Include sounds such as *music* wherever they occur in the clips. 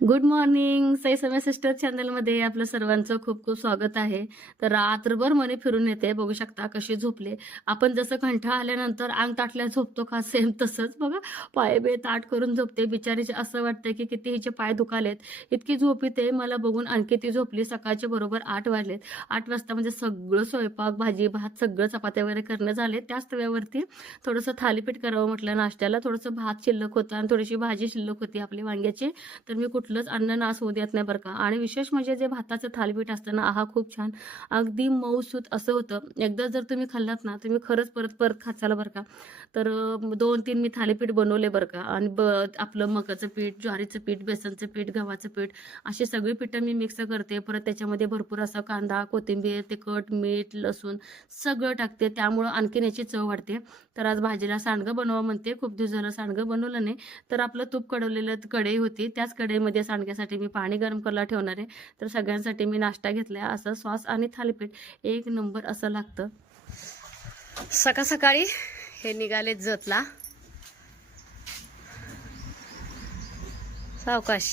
Good morning Sai समय sister चॅनलमध्ये आपलं सर्वांचं खूप खूप स्वागत आहे. तर रात्रभर मने फिरून येते बघू शकता कशी झोपले. आपण जसं कंठा आल्यानंतर अंग ताटल्या झोपतो का? सेम तसंच बघा. पाय बे ताट करून झोपते. बिचारीचे असं वाटतं की किती हिचे पाय दुखालेत. इतकी झोप येते. मला बघून आणखी ती झोपली. सकाळचे बरोबर आठ वाजलेत. आठ वाजता म्हणजे सगळं स्वयंपाक भाजी भात सगळं चपात्या वगैरे करणं झाले त्याच तव्यावरती थोडंसं थालीपीठ करावं म्हटलं नाश्त्याला. थोडंसं भात शिल्लक होतं आणि थोडीशी भाजी शिल्लक होती आपली वांग्याची. तर मी कुठं कुठलंच अन्न नास होऊ देत नाही बरं का. आणि विशेष म्हणजे जे भाताचं थालीपीठ असतं ना आहा खूप छान. अगदी मऊसूत असं होतं. एकदा जर तुम्ही खाल्लात ना तुम्ही खरंच परत परत खाचाल बरं का. तर दोन तीन मी थालीपीठ बनवले बरं का. आणि ब आपलं मकाचं पीठ ज्वारीचं पीठ बेसनचं पीठ गव्हाचं पीठ अशी सगळी पिठं मी मिक्स करते. परत त्याच्यामध्ये भरपूर असा कांदा कोथिंबीर तिखट मीठ लसूण सगळं टाकते. त्यामुळं आणखीन याची चव वाढते. तर आज भाजीला सांडगं बनवा म्हणते. खूप दिवस झालं सांडगं बनवलं नाही. तर आपलं तूप कडवलेलं कढई होती. त्याच कढईमध्ये सांडग्यासाठी मी पाणी गरम करायला ठेवणार आहे. तर सगळ्यांसाठी मी नाश्ता घेतलाय. असं सॉस आणि थालीपीठ एक नंबर असं लागतं. सकाळ सकाळी हे निघाले जतला. सावकाश.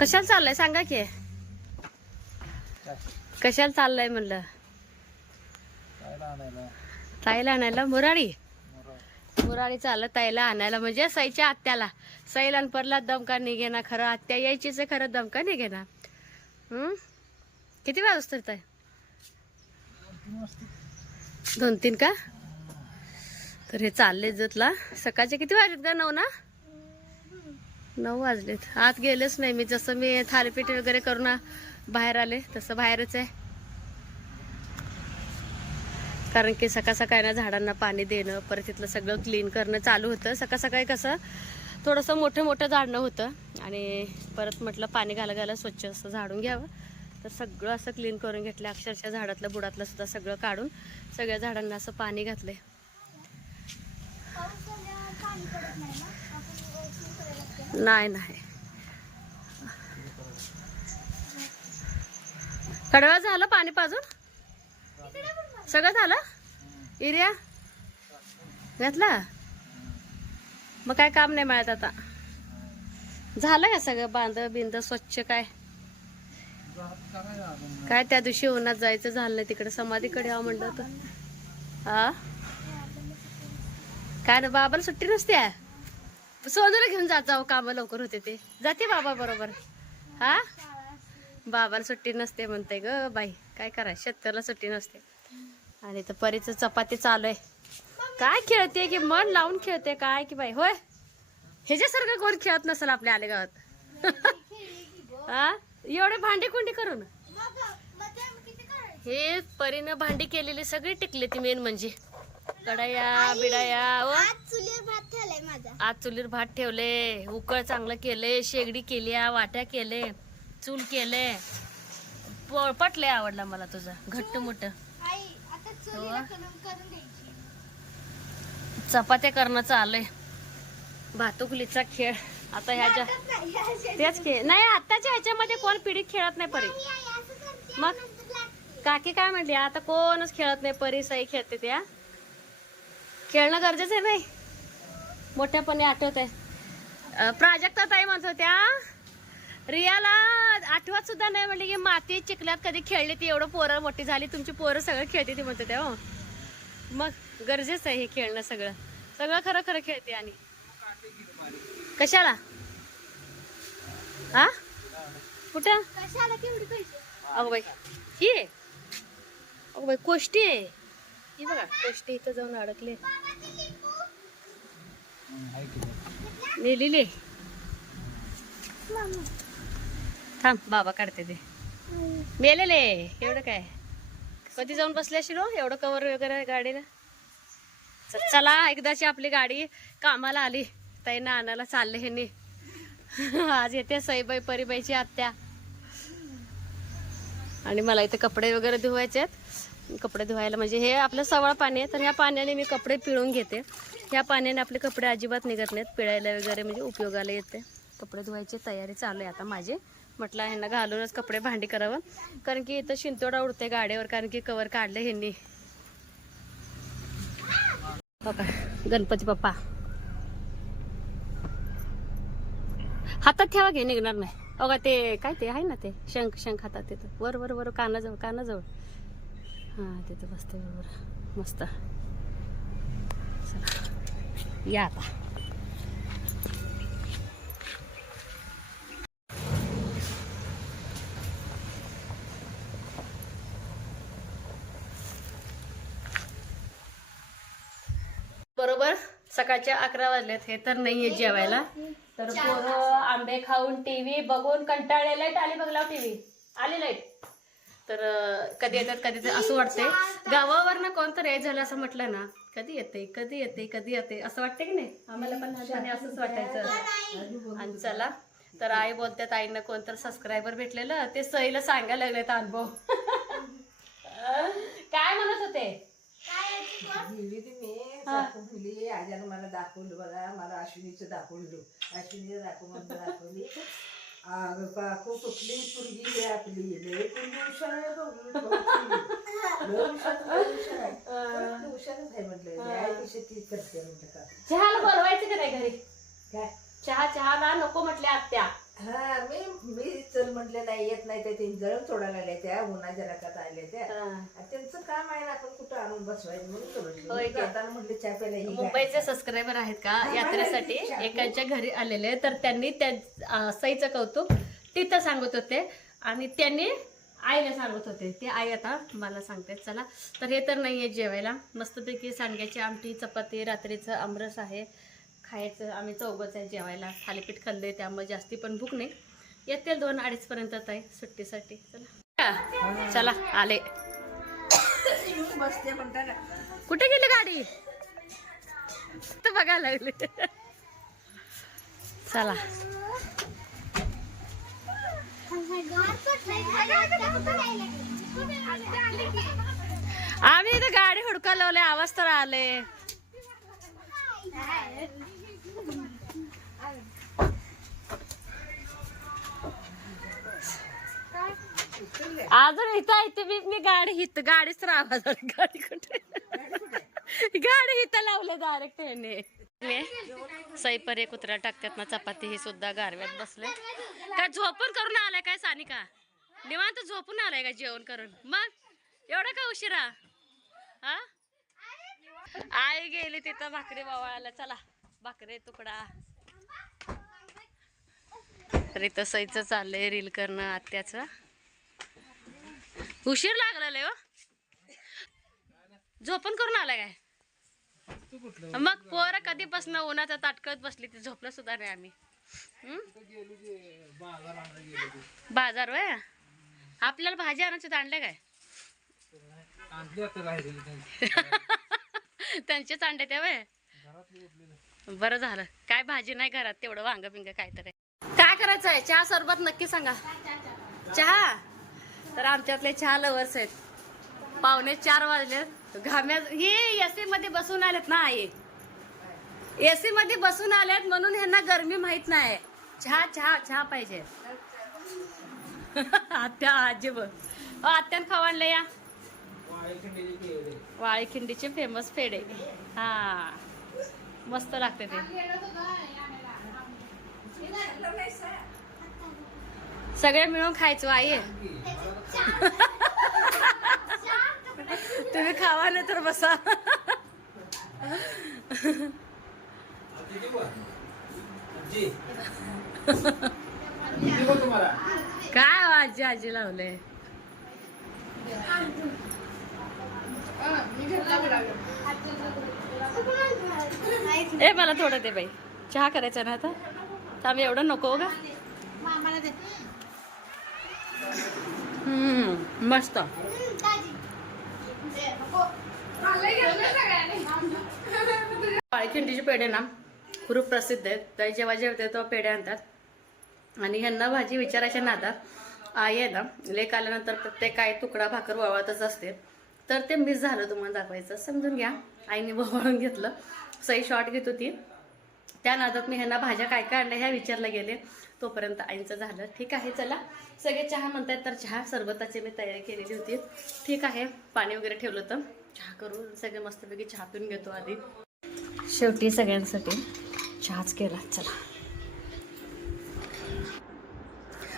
कशाला चाललंय? सांगा की. कशाला चाललंय म्हणलं? ताईला आणायला. मुराडी मुराडी चाललं ताईला आणायला. म्हणजे सईच्या आत्याला. सैल परला दमका निघेना खरं. आत्या यायचीच आहे खरं. दमका निघेना. हम्म किती वाजता असतो ताई? दोन तीन का? तर हे चालले जतला. सकाळचे किती वाजलेत का नऊ ना? नऊ वाजलेत. आत गेलेच नाही मी. जसं मी थालीपीठ वगैरे करून बाहेर आले तसं बाहेरच आहे. कारण की सकाळ सकाळी ना झाडांना पाणी देणं परत तिथलं सगळं क्लीन करणं चालू होतं. सकाळ सकाळी कसं थोडंसं मोठं मोठं झाडणं होतं. आणि परत म्हटलं पाणी घाला घाला स्वच्छ असं झाडून घ्यावं. तर सगळं असं क्लीन करून घेतलं. अक्षरशः झाडातलं बुडातलं सुद्धा सगळं काढून सगळ्या झाडांना असं पाणी घातलंय. नाही नाही. कडवा झालं पाणी पाजून? सगळं झालं? एरिया घातला? मग काय काम नाही मिळत आता. झालं का सगळं बांध बिंद स्वच्छ काय? काय त्या दिवशी उन्हात जायचं झालं नाही तिकडे समाधीकडे हा म्हणलं होतं. हा काय ना बाबाला सुट्टी नसते? सोनूला घेऊन जात जाऊ काम लवकर होते ते. जाते बाबा बरोबर. हा? बाबाला सुट्टी नसते म्हणते ग बाई. काय कराय शेतकऱ्याला सुट्टी नसते. आणि तर परीचं चपाती चालू आहे. काय खेळते की मन लावून खेळते काय की बाई होय? ह्याच्यासारखं कोण खेळत नसेल आपल्या आलेगावात? हा? एवढे भांडी कुंडी करून? हे परीनं भांडी केलेली सगळी टिकली ती मेन म्हणजे. कडाया बिडाया हो. चुलीवर भात आज चुलीर भात ठेवले उकळ चांगलं केले शेगडी केल्या वाट्या केले चूल केले. प- पटले आवडला मला तुझा घट्ट मोठं आई आता चुलीला करून करून द्यायची चपात्या करणं चाललंय. भातुकलीचा खेळ. आता ह्याच्या तेच खेळ. नाही आताच्या ह्याच्यामध्ये कोण पिढी खेळत नाही परी. मग? काकी काय म्हटली आता कोणच खेळत नाही परी सई खेळते त्या. खेळणं गरजेचं आहे नाही मोठ्यापणे आठवत आहे प्राजक्ता ताई म्हणत होत्या रियाला आठवत सुद्धा नाही म्हणली की माती चिखल्यात कधी खेळली ती एवढं पोरं मोठी झाली तुमची पोरं सगळं खेळते ती म्हणत होत्या हो. मग गरजेचं आहे हे खेळणं सगळं. सगळं खरं खरं खेळते आणि. कशाला? हा कुठं? अगो बाई ही अगो बाई कोष्टी आहे. ही बघा कोष्टी इथं जाऊन अडकले. लिहिलेली थांब. बाबा काढते ते. मेलेले एवढं काय? कधी जाऊन बसले शिरो एवढं कवर वगैरे गाडीला? चला एकदाची आपली गाडी कामाला आली. ताईनं आणायला चालले ह्यांनी आज येते सईबाई परीबाईची आत्या. आणि मला इथे कपडे वगैरे धुवायचे आहेत. कपडे धुवायला म्हणजे हे आपलं सवळ पाणी आहे. तर ह्या पाण्याने मी कपडे पिळून घेते. ह्या पाण्याने आपले कपडे अजिबात निघत नाहीत. पिळायला वगैरे म्हणजे उपयोगाला येते. कपडे धुवायची तयारी चालू आहे आता माझी. म्हटलं ह्यांना घालूनच कपडे भांडी करावं. कारण की इथं शिंतोडा उडते गाडीवर कारण की कवर काढले ह्यांनी. हो का गणपती बाप्पा. हातात ठेवा घे निघणार नाही. अगा ते काय ते आहे ना ते? शंख शंख हातात तिथं वर वर वर कानाजवळ कानाजवळ. हां तिथं बसते बरोबर. मस्त. या आता. सकाळच्या अकरा वाजलेत हे तर नाहीये जेवायला. तर पोरं आंबे खाऊन टीव्ही बघून कंटाळले लाइट आली बघ लाव टीव्ही. आली लाइट. तर कधी येतात कधी येतात असं वाटतंय. गावावरनं कोणतं याय झालं असं म्हटलं ना कधी येते कधी येते कधी येते असं वाटतं की नाही? आम्हाला पण लहानपणी असंच वाटायचं. आणि चला. तर आई बोलतात आईनं कोणतं सबस्क्रायबर भेटलेलं ते सईला सांगायला लागले अनुभव. *laughs* काय म्हणत होते? दाखवली आजानं मला दाखवलं बघा मला अश्विनीचं दाखवलं. अश्विनीचं दाखव मला दाखवली. कुठली पुरगी आपली? लय पुरगी हुशार आहे हुशारच आहे. म्हटलं. करते म्हटलं का? चहाला बोलवायचं का नाही घरी? काय? चहा चहाला नको म्हटले आत्या. म्हटलं नाही येत नाही त्या तीन जळण सोडायला आल्या त्या उन्हाच्या रकात आल्या त्या. आणि त्यांचं काम आहे ना आपण कुठं आणून बसवायचं म्हणून? जाताना म्हटलं चहा प्यायला ही मुंबईचे सबस्क्रायबर आहेत का? यात्रेसाठी एकाच्या घरी आलेले तर त्यांनी त्या सईचं कौतुक तिथं सांगत होते. आणि त्यांनी आईला सांगत होते. ते आई आता मला सांगते. चला. तर हे तर नाहीये जेवायला. मस्तपैकी सांडग्याची आमटी चपाती रात्रीचं आमरस आहे. खायचं आम्ही चौघच आहे जेवायला. थालीपीठ खाल्ले त्यामुळे जास्ती पण भूक नाही. येतील दोन अडीच पर्यंत ताई सुट्टीसाठी. चला. चला आले. बसते कुठे गेली गाडी? तर बघायला लागले. चला. आम्ही इथं गाडी हुडका लावले आवाज तर आले. अजून इथं आहे ते मी मी गाडी हित गाडीच राहा गाडी कुठे? गाडी इथं लावलं डायरेक्ट याने. सईपरे कुत्रा टाकतात ना चपाती ही सुद्धा गारव्यात बसले. काय झोपून करून आलाय काय सानिका? निवांत झोपून आलाय का जेवण करून? मग? एवढा का उशिरा? हा आई गेली तिथं भाकरी बावळाला चला भाकरी तुकडा. तर इथं सईचं चाललंय रील करणं आत्याचं. उशीर लागलेलं आहे हो. झोपून करून आलाय काय? मग पोरं कधीपासून उन्हाचा ताटकळत बसली ती झोपलं सुद्धा नाही आम्ही. बाजार वय आपल्याला भाजी आणायची तर आणल्या काय? *laughs* त्यांचेच आणले ते वय बरं झालं. काय भाजी नाही घरात तेवढं वांग बिंग काय तर काय करायचं आहे चहा सरबत नक्की सांगा. चहा? तर आमच्यातले चहा लवर्स आहेत. पावणे चार वाजले. घाम्या हे एसी मध्ये बसून आलेत ना आई. एसी मध्ये बसून आलेत म्हणून ह्यांना गरमी माहीत नाही चहा चहा चहा पाहिजे. *laughs* आत्या आजीब बघ. अ, आत्यान खावाणले या. वाळी खिंडीचे फेमस पेढे. हा. मस्त लागते ते. सगळे मिळून खायचो आई. तुम्ही खावा नाही तर बसा. काय हो, आजी आजी लावले? ए मला थोडं दे बाई. चहा करायचा ना आता? आम्ही एवढं नको हो ग मस्त. पाळखिंडीचे पेढे ना खूप प्रसिद्ध आहेत. तर जेव्हा जेवते तेव्हा पेढे आणतात. आणि ह्यांना भाजी विचारायच्या नादात आई आहे ना लेक आल्यानंतर प्रत्येक काय तुकडा भाकर वळवतच असते. तर ते मिस झालं तुम्हाला दाखवायचं. समजून घ्या. आईने वळून घेतलं. सई शॉर्ट घेत होती. त्या नादात मी ह्यांना भाज्या काय काय आणल्या ह्या विचारला गेले तोपर्यंत आईंचं झालं. ठीक आहे चला. सगळे चहा म्हणतायत तर चहा सरबताची मी तयारी केलेली होती. ठीक आहे पाणी वगैरे ठेवलं होतं. चहा करून सगळे मस्तपैकी चहा पिऊन घेतो आधी. शेवटी सगळ्यांसाठी चहाच केला. चला.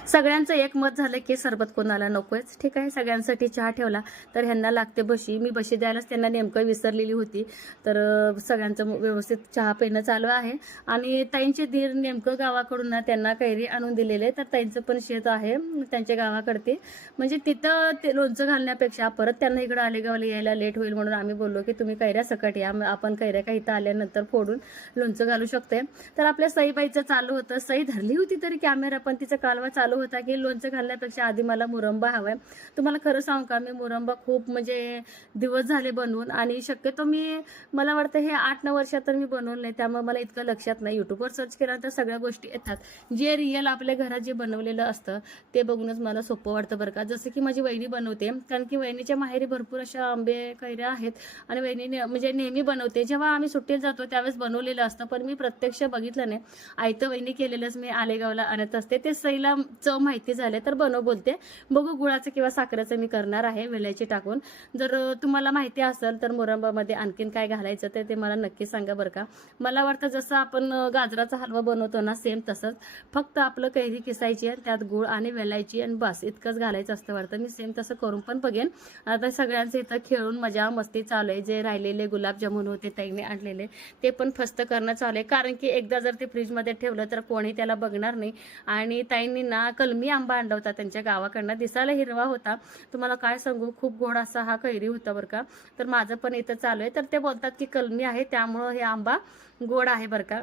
सगळ्यांचं एक मत झालं की सरबत कोणाला नकोच ठीक आहे सगळ्यांसाठी चहा ठेवला तर ह्यांना लागते बशी. मी बशी द्यायलाच त्यांना नेमकं विसरलेली होती. तर सगळ्यांचं व्यवस्थित चहा पिणं चालू आहे. आणि ताईंचे धीर नेमकं गावाकडून ना त्यांना कैरी आणून दिलेले तर ताईंचं पण शेत आहे त्यांच्या गावाकडते. म्हणजे तिथं ते लोणचं घालण्यापेक्षा परत त्यांना इकडं आलेगावला यायला लेट होईल म्हणून आम्ही बोललो की तुम्ही कैऱ्या सकट या आपण कैऱ्या काही इथं आल्यानंतर फोडून लोणचं घालू शकते तर आपल्या सईबाईचं चालू होतं. सई धरली होती तरी कॅमेरा पण तिचा कालवा चालू होता की लोणचं घालण्यापेक्षा आधी मला मुरंबा हवाय. तुम्हाला खरं सांगू का मी मुरंबा खूप म्हणजे दिवस झाले बनवून आणि शक्यतो मी मला वाटतं हे आठ नऊ वर्षात तर मी बनवलं नाही त्यामुळे मला इतकं लक्षात नाही. युट्यूबवर सर्च केल्यानंतर सगळ्या गोष्टी येतात. जे रिअल आपल्या घरात जे बनवलेलं असतं ते बघूनच मला सोपं वाटतं बरं का. जसं की माझी वहिनी बनवते कारण की वहिनीच्या माहेरी भरपूर अशा आंबे कैऱ्या आहेत आणि वहिनी ने- म्हणजे नेहमी बनवते. जेव्हा आम्ही सुट्टीला जातो त्यावेळेस बनवलेलं असतं पण मी प्रत्यक्ष बघितलं नाही. आयतं वहिनी केलेलंच मी आलेगावला आणत असते. ते सईला चव माहिती झाले तर बनव बोलते. बघू गुळाचं किंवा साखरेचं मी करणार आहे वेलायची टाकून. जर तुम्हाला माहिती असेल तर मुरंबामध्ये आणखीन काय घालायचं ते ते मला नक्की सांगा बरं का. मला वाटतं जसं आपण गाजराचा हलवा बनवतो ना सेम तसंच. फक्त आपलं कैरी किसायची आणि त्यात गुळ आणि वेलायची आणि बस इतकंच घालायचं असतं वाटतं. मी सेम तसं करून पण बघेन. आता सगळ्यांचं इथं खेळून मजा मस्ती चालू आहे. जे राहिलेले गुलाबजामुन होते ताईने आणलेले ते पण फस्त करणं चालू आहे. कारण की एकदा जर ते फ्रीजमध्ये ठेवलं तर कोणी त्याला बघणार नाही. आणि ताईंनी ना कलमी आंबा आणला होता त्यांच्या गावाकडनं. दिसायला हिरवा होता. तुम्हाला काय सांगू? खूप गोड असा हा कैरी होता बरं का. तर माझं पण इथं चालू आहे. तर ते बोलतात की कलमी आहे त्यामुळं हे आंबा गोड आहे बरं का.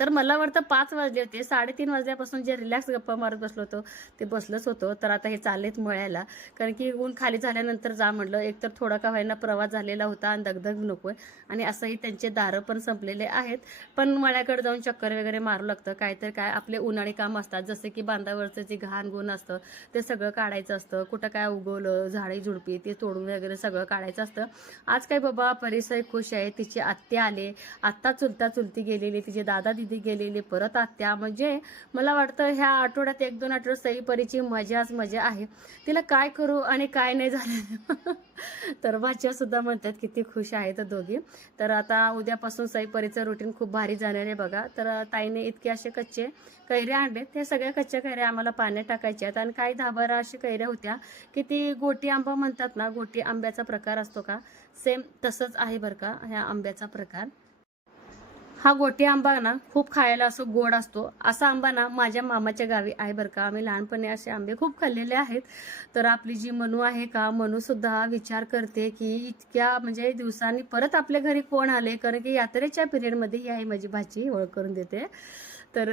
तर मला वाटतं पाच वाजले होते. साडेतीन वाजल्यापासून जे रिलॅक्स गप्पा मारत बसलो होतो ते बसलंच होतो. तर आता हे चाललेत मळ्याला. कारण की ऊन खाली झाल्यानंतर जा म्हटलं एकतर थोडा का व्हायला प्रवास झालेला होता आणि दगदग नकोय. आणि असंही त्यांचे दारं पण संपलेले आहेत. पण मळ्याकडे जाऊन चक्कर वगैरे मारू लागतं. काय तर काय आपले उन्हाळी काम असतात. जसे की बांधावरचं जे घाण गुण असतं ते सगळं काढायचं असतं. कुठं काय उगवलं झाडे झुडपी ते तोडून वगैरे सगळं काढायचं असतं. आज काय बाबा परिसर खुश आहे. तिचे आत्ते आले. आत्ता चुलता चुलती गेलेली तिचे दादा दिदी गेलेली परत आत्या. म्हणजे मला वाटतं ह्या आठवड्यात एक दोन आठवड्यात सईपरीची मजाच मजा आहे. तिला काय करू आणि काय नाही झालं. *laughs* तर भाच्या सुद्धा म्हणतात किती खुश आहेत दोघी. तर आता उद्यापासून सईपरीचं रुटीन खूप भारी जाणार आहे बघा. तर ताईने इतके असे कच्चे कैऱ्या आणले ते सगळ्या कच्च्या कैऱ्या आम्हाला पाण्यात टाकायच्या आहेत. आणि काही दहा बारा अशा कैऱ्या होत्या की ती गोटी आंबा म्हणतात ना गोटी आंब्याचा प्रकार असतो का? सेम तसंच आहे बरं का ह्या आंब्याचा प्रकार. हा गोटी आंबा ना खूप खायला असं गोड असतो. असा आंबा ना माझ्या मामाच्या गावी आहे बरं का. आम्ही लहानपणी असे आंबे खूप खाल्लेले आहेत. तर आपली जी मनू आहे का मनू सुद्धा विचार करते की इतक्या म्हणजे दिवसांनी परत आपल्या घरी कोण आले? कारण की यात्रेच्या पिरियडमध्ये ही आहे माझी भाची ओळख करून देते. तर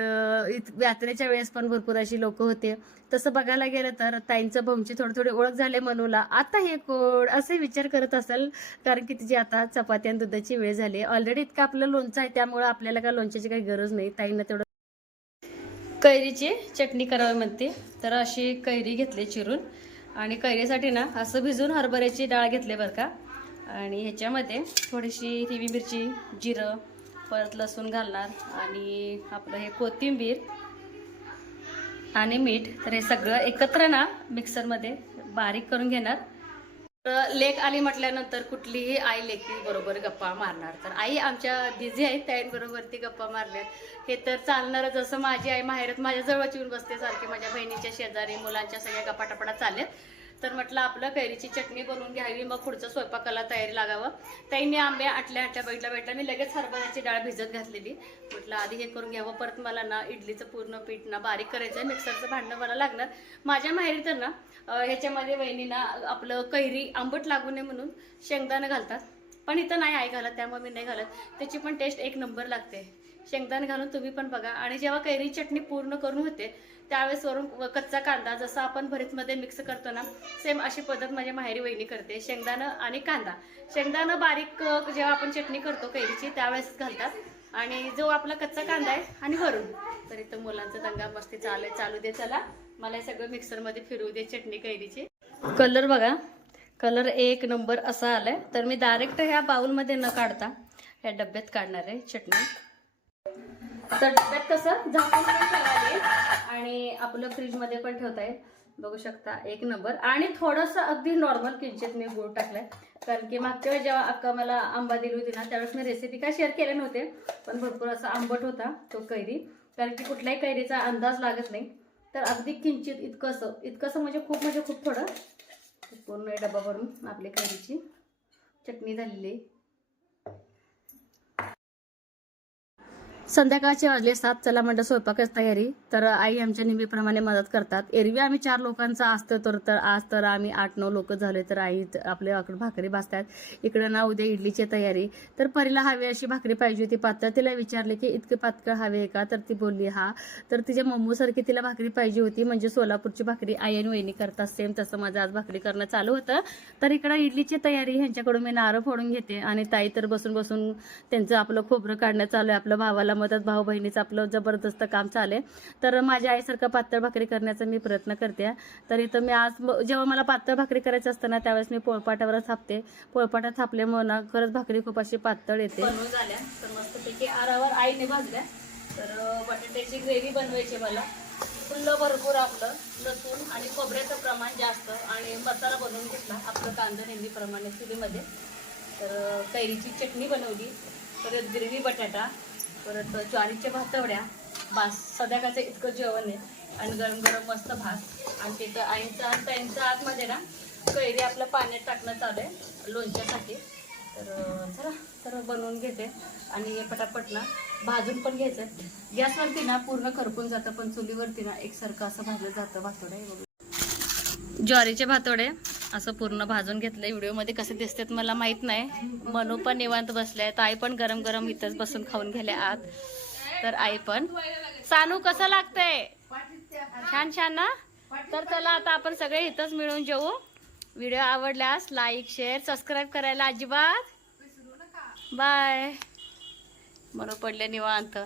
यात्रेच्या वेळेस पण भरपूर अशी लोक होते. तसं बघायला गेलं तर ताईंचं भमची थोडी थोडी ओळख झाले मनूला. आता हे कोण? असे विचार करत असेल कारण की तिची आता चपाती आणि दुधाची वेळ झाली. ऑलरेडी इतकं आपलं लोणचं आहे त्यामुळं आपल्याला काय लोणच्याची काही गरज नाही. ताईंना तेवढं कैरीची चटणी करावी म्हणते. तर अशी कैरी घेतली चिरून. आणि कैरीसाठी ना असं भिजून हरभऱ्याची डाळ घेतली बरं का. आणि ह्याच्यामध्ये थोडीशी हिरवी मिरची जिरं परत लसूण घालणार आणि आपलं हे कोथिंबीर आणि मीठ. तर हे सगळं एकत्र ना मिक्सरमध्ये बारीक करून घेणार. तर लेक आली म्हटल्यानंतर कुठलीही आई लेकी बरोबर गप्पा मारणार. तर आई आमच्या बिझी आहेत त्याईंबरोबर ती गप्पा मारल्यात हे तर चालणारच. जसं माझी आई माहेरात माझ्या जवळच येऊन बसते सारखी. माझ्या बहिणीच्या शेजारी मुलांच्या सगळ्या गपाटापडा चालेल तर म्हटलं आपलं कैरीची चटणी बनवून घ्यावी मग पुढचं स्वयंपाकाला तयारी लागावं. ताईने आंबे आटल्या आटल्या बैठल्या बैठल्या मी लगेच हरभऱ्याची डाळ भिजत घातलेली. म्हटलं आधी हे करून घ्यावं परत मला ना इडलीचं पूर्ण पीठ ना बारीक करायचं आहे मिक्सरचं भांडणं मला लागणार. माझ्या माहेरी तर ना ह्याच्यामध्ये वहिनीना आपलं कैरी आंबट लागू नये म्हणून शेंगदाणं घालतात. पण इथं नाही आई घालत त्यामुळे मी नाही घालत. त्याची पण टेस्ट एक नंबर लागते. शेंगदाणे घालून तुम्ही पण बघा. आणि जेव्हा कैरी चटणी पूर्ण करून होते त्यावेळेस वरून कच्चा कांदा जसा आपण भरीतमध्ये मिक्स करतो ना सेम अशी पद्धत माझ्या माहेरी वहिनी करते. शेंगदाणं आणि कांदा. शेंगदाणं बारीक जेव्हा आपण चटणी करतो कैरीची त्यावेळेस घालतात. आणि जो आपला कच्चा कांदा आहे आणि वरून. तर इथं मुलांचा दंगा मस्ती चालू चालू दे चला. मला हे सगळं मिक्सरमध्ये फिरवू दे चटणी कैरीची. कलर बघा. कलर एक नंबर असा आलाय. तर मी डायरेक्ट ह्या बाउलमध्ये न काढता ह्या डब्यात काढणार आहे चटणी. तर डब्यात कसं झाकून पण ठेवायला आणि आपलं फ्रीजमध्ये पण ठेवता येईल बघू शकता एक नंबर आणि थोडंसं अगदी नॉर्मल किंचित मी गोड टाकलाय. कारण की मागच्या वेळेस जेव्हा अक्का मला आंबा दिली होती ना त्यावेळेस मी रेसिपी काय शेअर केले नव्हते पण भरपूर असा आंबट होता तो कैरी. कारण की कुठल्याही कैरीचा अंदाज लागत नाही. तर अगदी किंचित इतकंसं इतकंसं म्हणजे खूप म्हणजे खूप थोडं. पूर्ण डबा भरून आपली कैरीची चटणी झालेली. संध्याकाळचे वाजले सात चला म्हणलं स्वयंपाकच तयारी. तर आई आमच्या नेहमीप्रमाणे मदत करतात. एरवी आम्ही चार लोकांचा असतं तर तर आज तर आम्ही आठ नऊ लोक झाले तर आई त- आपल्या आकडे भाकरी भाजतात. इकडं ना उद्या इडलीची तयारी. तर परीला हवी अशी भाकरी पाहिजे होती. पातळ तिला विचारले की इतकं पातळ हवे आहे का? तर ती बोलली हा. तर तिच्या मम्मूसारखी तिला भाकरी पाहिजे होती. म्हणजे सोलापूरची भाकरी आई आणि वहिनी करतात. सेम तसं माझं आज भाकरी करणं चालू होतं. तर इकडं इडलीची तयारी. ह्यांच्याकडून मी नारळ फोडून घेते. आणि ताई तर बसून बसून त्यांचं आपलं खोबरं काढणं चालू आहे. आपलं भावाला मदत भाऊ बहिणीचं आपलं जबरदस्त काम चालू आहे तर माझ्या आईसारखं पातळ भाकरी करण्याचा मी प्रयत्न करते. तर इथं मी आज जेव्हा मला पातळ भाकरी करायचं असतं ना त्यावेळेस मी पोळपाटावरच थापते. पोळपाटात थापल्यामुळे ना खरंच भाकरी खूप अशी पातळ येते. बनवून झाल्या. तर मस्तपैकी आरावर आईने भाजल्या. तर बटाट्याची ग्रेव्ही बनवायची मला. फुल्लं भरपूर आपलं. लसूण आणि खोबऱ्याचं प्रमाण जास्त आणि मसाला बनवून घेतला. आपलं कांदा नेहमीप्रमाणे चुलीमध्ये. तर कैरीची चटणी बनवली. परत ग्रेव्ही बटाटा. परत ज्वारीच्या भातवड्या. बास संध्याकाळचं इतकं जेवण आहे. आणि गरम गरम मस्त भात. आणि तिथं आईंचा त्यांच्या आतमध्ये ना कैरी आपलं पाण्यात टाकणं चालू आहे लोणच्यासाठी. तर चला तर बनवून घेते. आणि हे पटापट ना भाजून पण घ्यायचं. गॅसवरती ना पूर्ण करपून जातं पण चुलीवरती ना एकसारखं असं भाजलं जातं भातोडे हे ज्वारीचे भातोडे असं पूर्ण भाजून घेतलंय. व्हिडिओमध्ये कसे दिसतात मला माहीत नाही. मनू पण निवांत बसलाय. तर आई पण गरम गरम इथंच बसून खाऊन गेले आत. तर आई पण. सानू कसं लागतंय? छान छान ना? तर चला आता आपण सगळे इथंच मिळून जेऊ. व्हिडिओ आवडल्यास लाईक शेअर सबस्क्राईब करायला अजिबात. बाय. मनू पडले निवांत.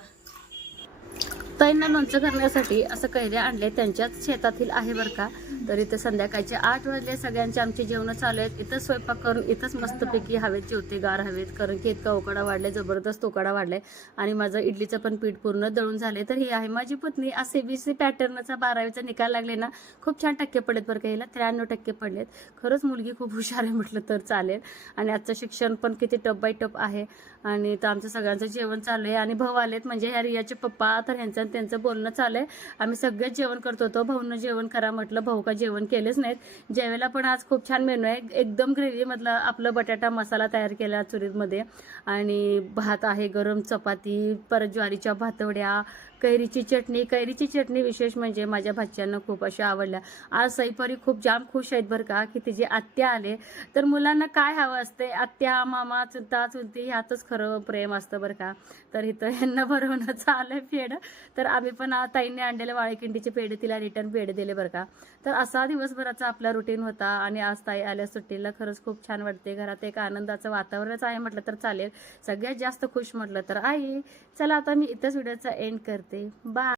ताईंना लोणचं करण्यासाठी असं कैऱ्या आणले त्यांच्याच शेतातील आहे बरं का. तर इथं संध्याकाळचे आठ वाजले सगळ्यांचे आमचे जेवण चालू आहेत. इथं स्वयंपाक करून इथंच मस्तपैकी हवेत जेवते गार हवेत कारण की इतका उकाडा वाढलाय जबरदस्त उकाडा वाढलाय. आणि माझं इडलीचं पण पीठ पूर्ण दळून झाले तर ही आहे माझी पत्नी आज सी पॅटर्नचा बारावीचा निकाल लागले ना खूप छान टक्के पडलेत बरं का हिला त्र्याण्णव टक्के पडलेत. खरंच मुलगी खूप हुशार आहे म्हटलं तर चालेल. आणि आजचं शिक्षण पण किती टप बाय टप आहे. आणि तर आमचं सगळ्यांचं जेवण चालू आहे. आणि भाऊ आलेत म्हणजे ह्या रियाचे पप्पा तर ह्यांचा आणि त्यांचं बोलणं चालू आहे आम्ही सगळेच जेवण करत होतो. भाऊनं जेवण करा म्हटलं. भाऊ का जेवण केलेच नाहीत. जेवायला पण आज खूप छान मेनू आहे. एकदम ग्रेव्हीमधलं आपलं बटाटा मसाला तयार केला चुरीमध्ये. आणि भात आहे गरम चपाती परत ज्वारीच्या भातवड्या कैरीची चटणी. कैरीची चटणी विशेष म्हणजे माझ्या भाच्यांना खूप अशा आवडल्या. आज सईपरी खूप जाम खुश आहेत बरं का की तिचे आत्या आले. तर मुलांना काय हवं असते आत्या मामा चुलता चुलती ह्यातच खरं प्रेम असतं बरं का. तर इथं यांना भरवण्याचं आलंय पेड तर आम्ही पण ताईंनी आणलेले वाळेकिंडीचे पेढे तिला रिटर्न पेढे दिले बरं का. तर असा दिवसभराचा आपला रुटीन होता आणि आज ताई आल्या सुट्टीला. खरंच खूप छान वाटते. घरात एक आनंदाचं वातावरणच आहे म्हटलं तर चालेल. सगळ्यात जास्त खुश म्हटलं तर आई. चला आता मी इथंच व्हिडिओचा एंड करते. बाय